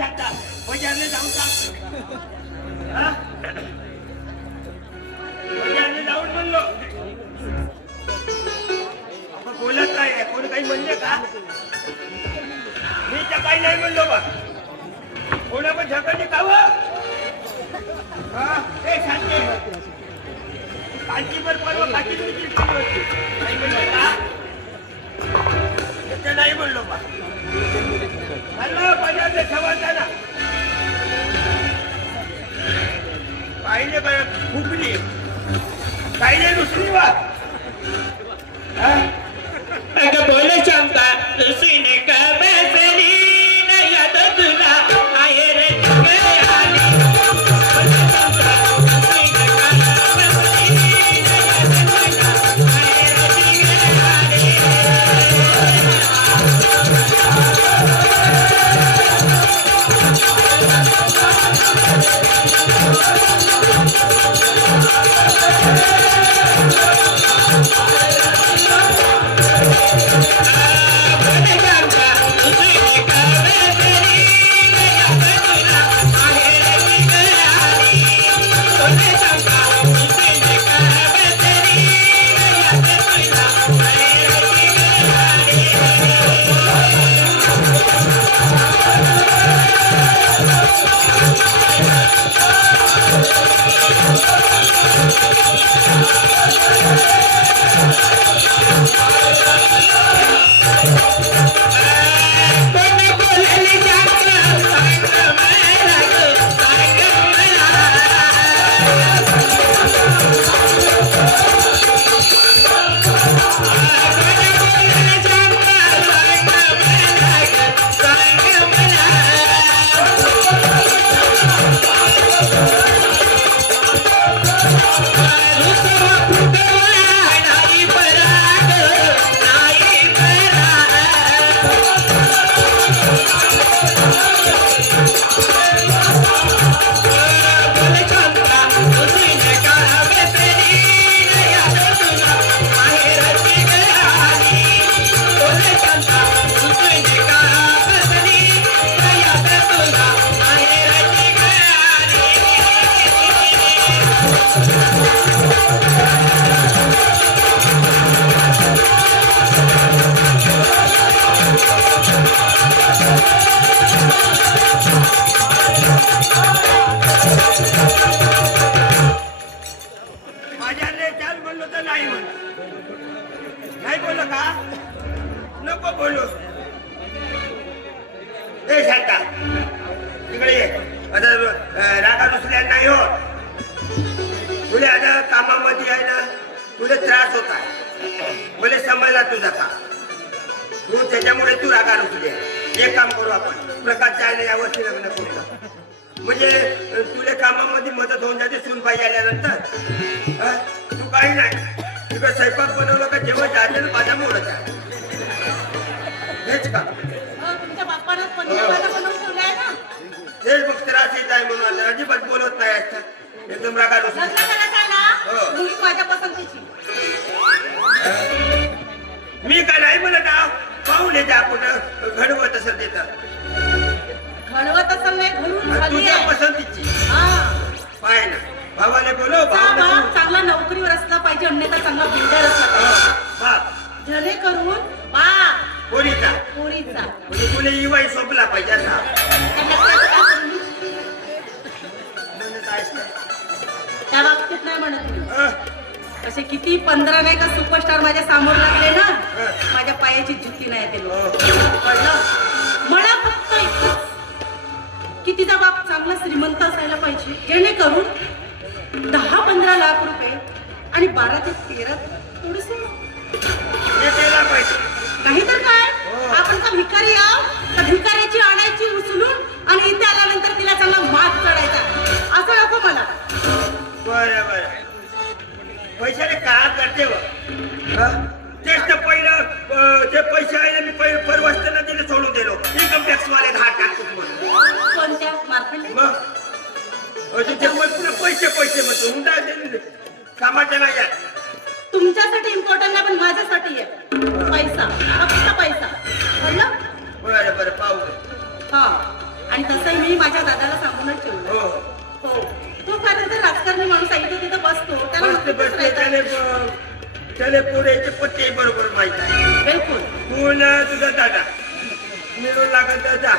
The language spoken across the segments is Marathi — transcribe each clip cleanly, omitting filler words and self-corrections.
सांगता बजारने जाऊन सांग बजारने जाऊन म्हणलो आपण बोलत काय कोणी काही म्हणले का मी तर काही नाही म्हणलो बा कोणा पण झगडले का ते सांगते कालची पण परवा बाकी काही म्हणलं का ते नाही म्हणलो बा मला बजारने ठेवायचा ना काहीने फुकली काहीने दुसरी वा बोल चंपा तुझीने कबसली न याद तुला आहे रे नाही बोललो का नको बोलू हे शांता इकडे ये आता रागा दुसऱ्या नाही हो तुला आता कामामध्ये आहे ना तुला त्रास होता मला समजला तुझा का तू त्याच्यामुळे तू रागा रुसले एक काम करू आपण प्रकाश जायला यावर्षी लग्न करू म्हणजे तुला कामामध्ये मदत होऊन जाते सूनबाई आल्यानंतर तू काही नाही तुला स्वयंपाक बनवलं का जेव्हा जाते ना माझा मोडत आहे हेच का तुमच्या बाप्पानं बनवून ठेवलाय ना तेच मग त्रास येत आहे म्हणून आता अजिबात बोलत नाही असतं एकदम रागा रुसले माझ्या पसंतीची मी का नाही म्हणत आहो पाहून येते आपण घडवत असं देतात घडवत असं नाही घडून झाली तुझ्या आहे. पसंतीची पाय ना भावाने बोलव बाप चांगला नोकरीवर असला पाहिजे अन्यथा चांगला बिल्डर असला बाप जेणेकरून बाप पोरीचा पोरीचा म्हणजे तुला इवाई सोपला पाहिजे असा म्हणत आहेस का? त्या बाबतीत नाही म्हणत मी अं, असे किती 15 नाही का सुपरस्टार माझ्या समोर लागले ना माझ्या पायाची जुती नाही ते लोक कळलं मला फक्त इतकंच की तिचा बाप चांगला श्रीमंत असायला पाहिजे जेणेकरून 10-15 लाख रुपये आणि 12 ते 13 थोडेसे हे केला पाहिजे नाही तर काय आपण का भिकारी आहोत तर भिकारीची आणायची उचलून आणि इथे आल्यानंतर तिला चांगला मात चढायचा असं नको मला बरं बरं पैशाने काय करते तेच तर पहिलं जे पैसे आहे ना मी पहिले परवस्ताना दिले सोडून दिलो इन्कम टॅक्स वाले घाट टाकतो तुम्हाला कोणत्या मार्फत मग अजून ते पुन्हा पैसे पैसे म्हणतो हुंडा दिले कामाच्या नाही आहे. तुमच्यासाठी इम्पॉर्टंट नाही पण माझ्यासाठी आहे पैसा फक्त पैसा कळलं बरं बरं पाहू हा आणि तसंही मला पोराचे पत्ते बरोबर माहित आहे. बिलकुल. तू ना तुझा दादा मिळून लागत जा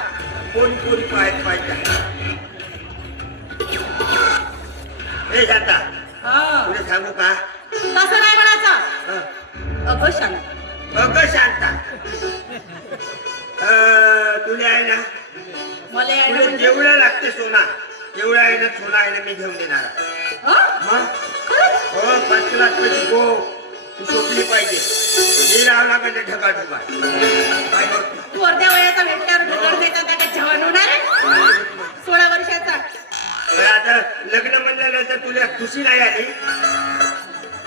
कोणी कोणी पाहिजे. हे शांता हा तुला सांगू का? तसं नाही म्हणायचं. हं. अगं शांत. अगं शांता तुला आहे ना मला यायला तुला म्हणजे- जेवढं लागते सोना तेवढं आहे ना सोना आहे ना मी घेऊन देणार. हं? मग खरंच? हो 5 लाख मध्ये गो तू शोधली पाहिजे. मी लावला का ते ढगा ढुगा काय करतो? तू अर्ध्या वयाचा भेटल्यावर बिघडण्याचा त्या का जवान होणार आहे? 16 वर्षाचा. पण आता लग्न म्हणल्यानंतर तुला खुशी नाही आली.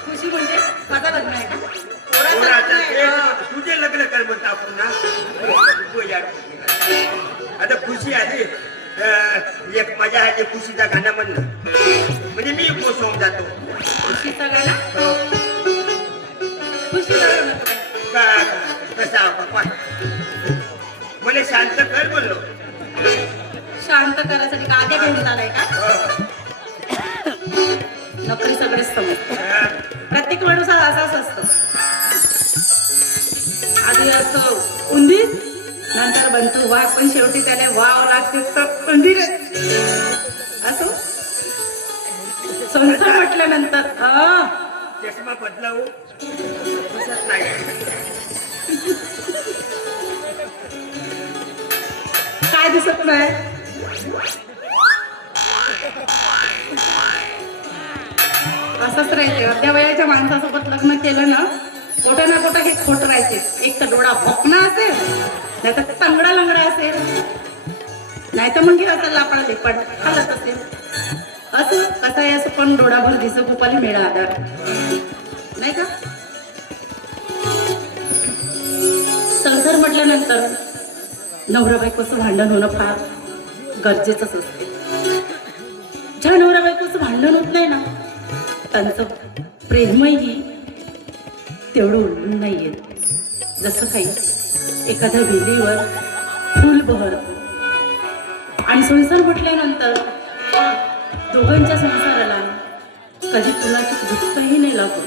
खुशी म्हणजे माझं लग्न आहे का? पोराचं लग्न पोराचं आहे. ते हं. तुझे लग्न कर म्हणतो आपण ना. तू यार. आता खुशी आली एक मजा आहे ते खुशीचा गाणं म्हणणं म्हणजे मी खुश होऊन जातो. खुशीचं गाणं? खुशीचं गाणं काय? कसा बापा मला शांत कर बोललो. शांत करायसाठी गाद्या घेऊन झालाय का? नोकरी सगळेच समजतात. प्रत्येक माणूस हा असाच असतो. आधी असं उंदीर नंतर बनतो वाघ पण शेवटी त्याला वाव लागते तर उंदीर असो. संसार म्हटल्यानंतर चष्मा बदलावू दिसत नाही. काय दिसत नाही? असंच राहते. अर्ध्या वयाच्या माणसासोबत लग्न केलं ना कुठं ना कुठं हे खोट राहते. एक तर डोळा भोकणा असेल नाही तर तंगडा लंगडा असेल नाही तर मग असं लापडा लिपड हालत असेल. असं कसं आहे असं पण डोळाभर दिसत गोपाली मेळा आधार नाही का? संसार म्हटल्यानंतर नवरा बायकोचं भांडण होणं फार गरजेचंच असते. ज्या नवरा बायकोचं भांडण होत नाही ना त्यांचं प्रेमही तेवढं उडून नाही येत. जसं काही एखाद्या वेलीवर फुल बहरत आणि संसार म्हटल्यानंतर दोघांच्या संसाराला कधी कुणाची दुःखही नाही लागत.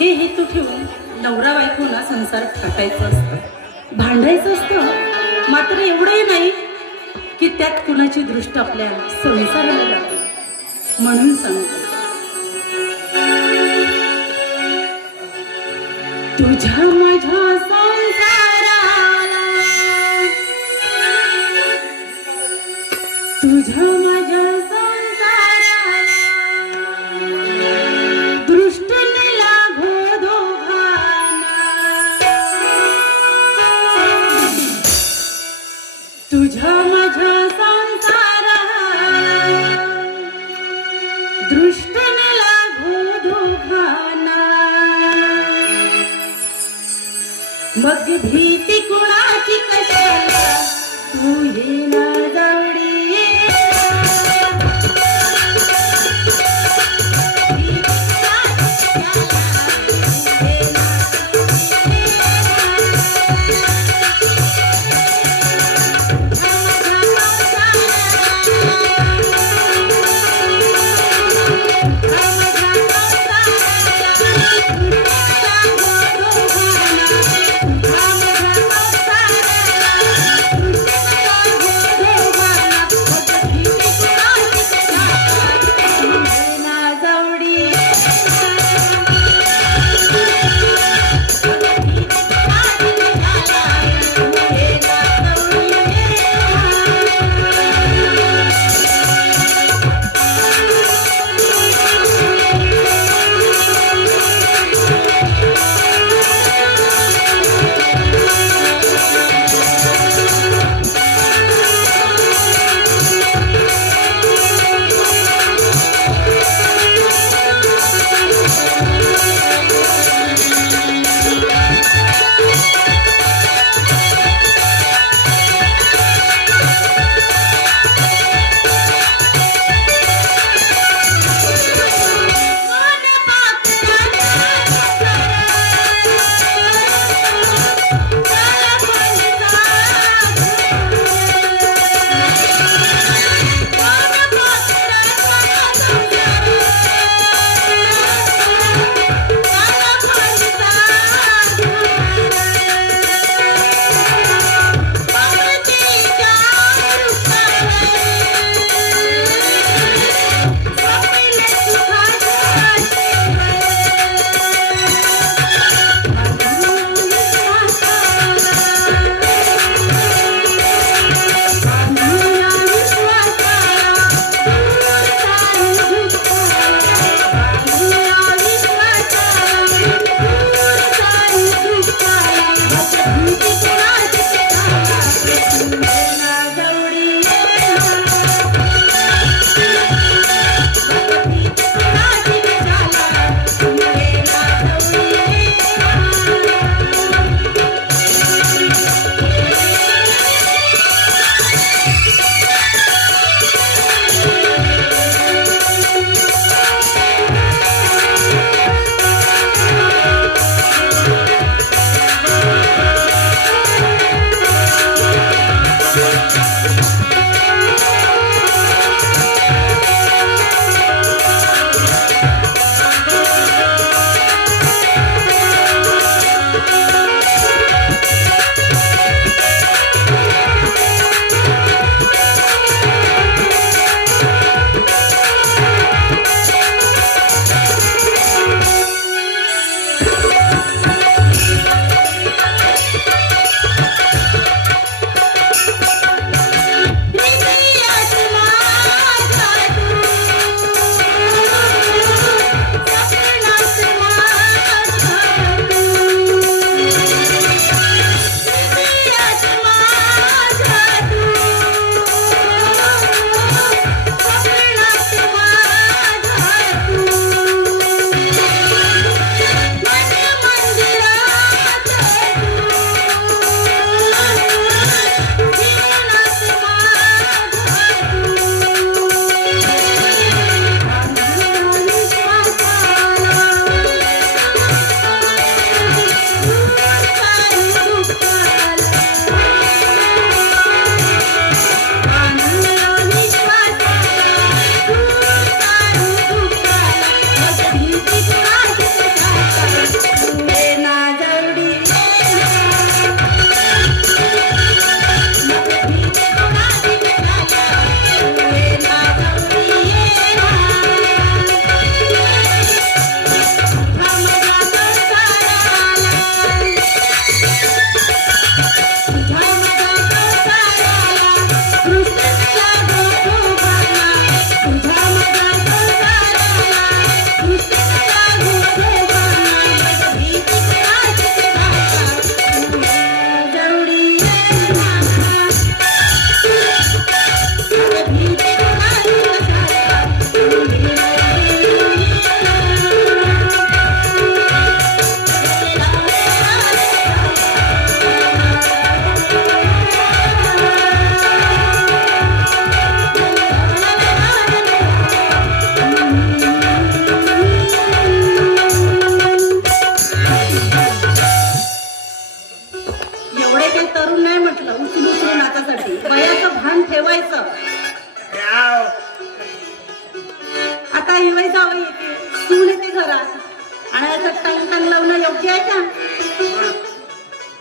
हे हेतू ठेवून नवरा बायकोला संसार टाकायचं असतं भांडायचं असतं. मात्र एवढंही नाही की त्यात कुणाची दृष्ट आपल्या संसाराला लागते. म्हणून सांगते तुझ्या माझ्या संसाराला तुझ्या माझ्या संसाराला दृष्टीने लागो दोघांना. तुझ्या माझ्या संसाराला दृष्टीने लागो दोघांना. मग भीती कुणाची कशाला तू ये ना जावडी.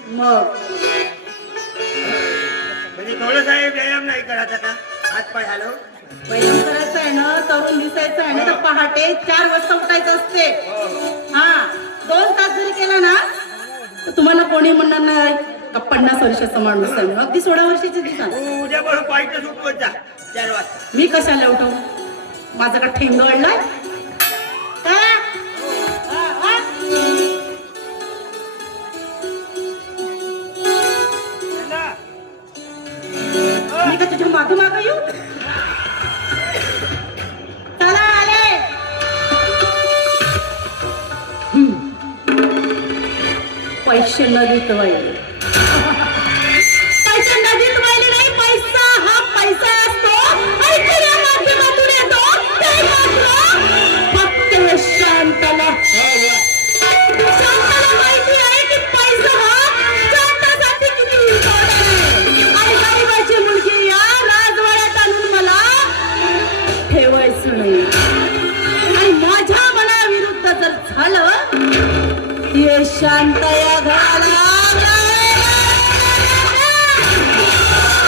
मग म्हणजे थोडंसा व्यायाम नाही करायचा का? हात पाय हलव. व्यायाम करायचा आहे ना, तरुण दिसायचं आहे ना, तर पहाटे 4 वाजता उठायचं असते. हा 2 तास जरी केला ना तर तुम्हाला कोणी म्हणणार नाही का 50 वर्षाचा माणूस आहे. अगदी 16 वर्षाची दिसा. उद्या बरं पाहिजे सुटवत जा 4 वाजता. मी कशाला उठव? माझा का ठेंग अडलाय का? मी का तुझ्या मागे मागे येऊ? चला आले. पैसे नदीत वाहिले. पैसे नदीत वाहिले नाही, पैसा हा पैसा असतो आणि खुल्या माध्यमातून येतो. ते मात्र फक्त शांताला माहिती आहे की पैसा हा शांतासाठी किती important आहे. आणि गरीबाची मुलगी या राजवाड्यात आणून मला ठेवायचं नाही. आणि माझ्या मनाविरुद्ध जर झालं, ये शांत या घराला